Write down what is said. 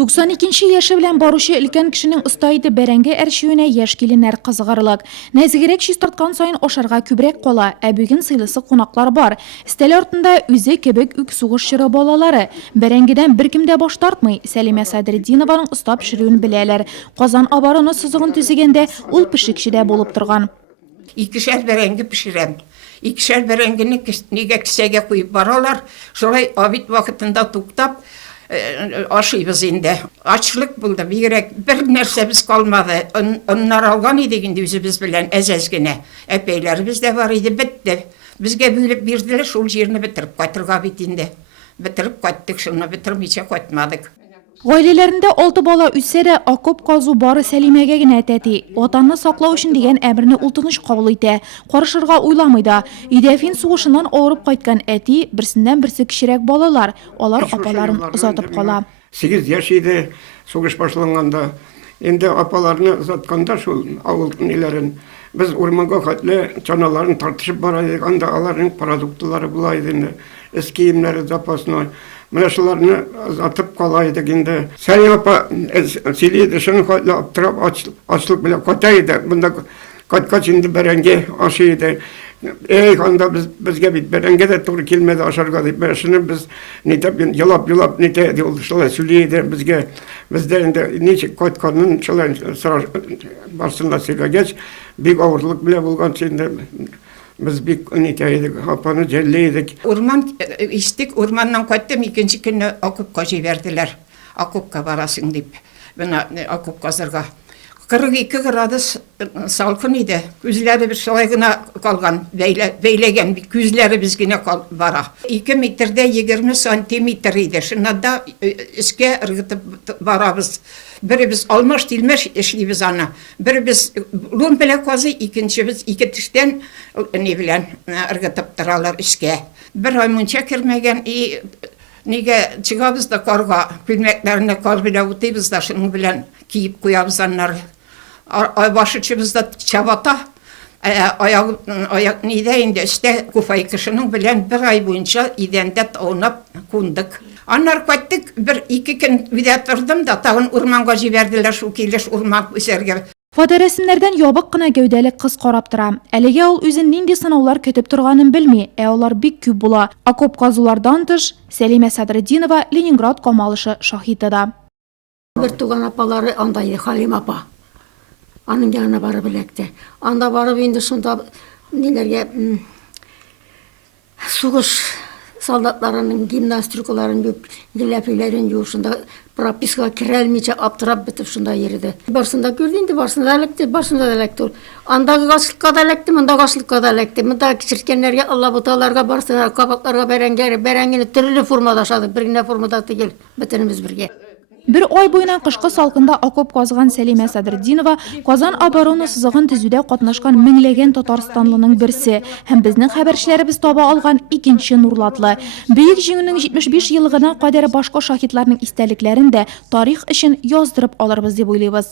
92 yaşı bilen barışı ilken kişinin ustaydı bərəngə ərşiyüne yaş gelinler kızıqarılıq. Nəzgirek şiş tartkan sayın oşarga kübrek kola, əbügün sıylısı konaklar var. Stəli ortunda üzü kebek ük suğuş şırı bolaları. Bərəngədən bir kimdə baş tartmay, Səlimə Sadriddinovanın usta pişiriyün bilələr. Qazan abarını sızığın tüzigende ul pişikşide bolup turgan. İkişer berengi pişirem. İkişer berengini nege kisege koyup baralar. Şolay abit vakitinde tuktap aşıyız indi. Açlık buldu. Bir nersemiz kalmadı. Onlar algan idi indi biz bilen ezezgine. Epeylerimiz de var idi, bitti. Bizge büyülüp birdiler, şol yerini bitirip kaytırga bitindi. Bitirip kayttık, şunu bitirmeyece kaytmadık. Ailelerinde 6 bala üsse de akop kazu barı Səliməgə gine teti. Vatanını saklau üçün degen əmrini ultunuş kabul ite. Qarışırga uylamaydı. İdefin soğuşundan ağırıp kaytkan eti birsinden birisi kişirek balalar. Onlar apaların uzatıp kala. 8 yaş idi soğuş başlanğanda. Endi apalarını uzatkanda şu avultun ilerin. Biz ormanga katlı çanaların tartışıp baraydık. Anda aların produktları bulaydı. Eski yemleri zapasına. Mınaşılarını atıp kalaydık indi. Sen yapa siliydi. Şunu katlı aptırap açlık bile kataydı. Bunda kaç indi berenge aşıydı. Anda bizge bit berenge de doğru kelmedi aşarga deyip. Şunu biz nitep yalap nite yoluşlar süliydi bizge. Bizde indi niçin katkanın çalan sıra barsınlar silga geç. Bir ağırlık bile bulgan şimdi. Biz bir niteydik, hapanı celleydik. Orman içtik, ormandan kaçtım, ikinci günü Akupka verdiler. Akupka barasın deyip, bana Akupka zırga. 42 gradus salkın idi. Güzleri bir şalaygına kalgan, beylegen bir güzleri biz yine bara. 2 metrede 20 santimetre idi. Şuna da iske ırgıtıp barabız. Biri biz almış dilmiş işliyiz ana. Biri biz lumpele kozı, ikinci biz iki tişten ne bilen ırgıtıp duralar iske. Bir ay munça kirmegen nege çıkabız da karga, külmeklerine kar bile utayız da şunu bilen kiyip koyabız anları. Başıçımızda çabata, ayak nideyinde işte kufayı kışının bilen bir ay boyunca idende oynap kunduk. Anlar kaçtık, bir iki gün videt verdim da tağın ormanga verdiler şu kiliş orman sergi. Foto resimlerden yobak qına gövdeli kız qarap tura. Əlige ol üzün nindi sınavlar kötüp turganın bilmey. Onlar bik küp bula. Akop qazulardan tış, Səlimə Sadriddinova Leningrad komalışı şahidi da. Bir tuğan apaları andaydı, Halim apa. Anın yanına barı bilekti. Anda barı indi şunda nelerge soğuş soldatlarının, gimnastikoların, gilepilerin yoğuşunda propiska kirelmeyece aptırap bitip şunda yeridi. Barsında gördüğünde barsında da elekti. Andaki kaçlıkka da elekti, mında kaçlıkka da elekti. Mında küçürkenlerge Allah butalarga barsına, kabaklarga berengini türlü formada aşadı. Birine formada değil, bitirimiz birge. Bir ay boyunca kışkı salkında akop kazgan Səlimə Sadriddinova Qazan abaronu sızığın tüzüde qatnaşkan minglegen Tatarstanlının birisi. Hem bizning haberçilerimiz taba algan ikinci nurlatlı. Büyük jüngünün 75 yılına kadar başka şahitlerinin isteliklerini de tarih için yazdırıp alırız deb oylayız.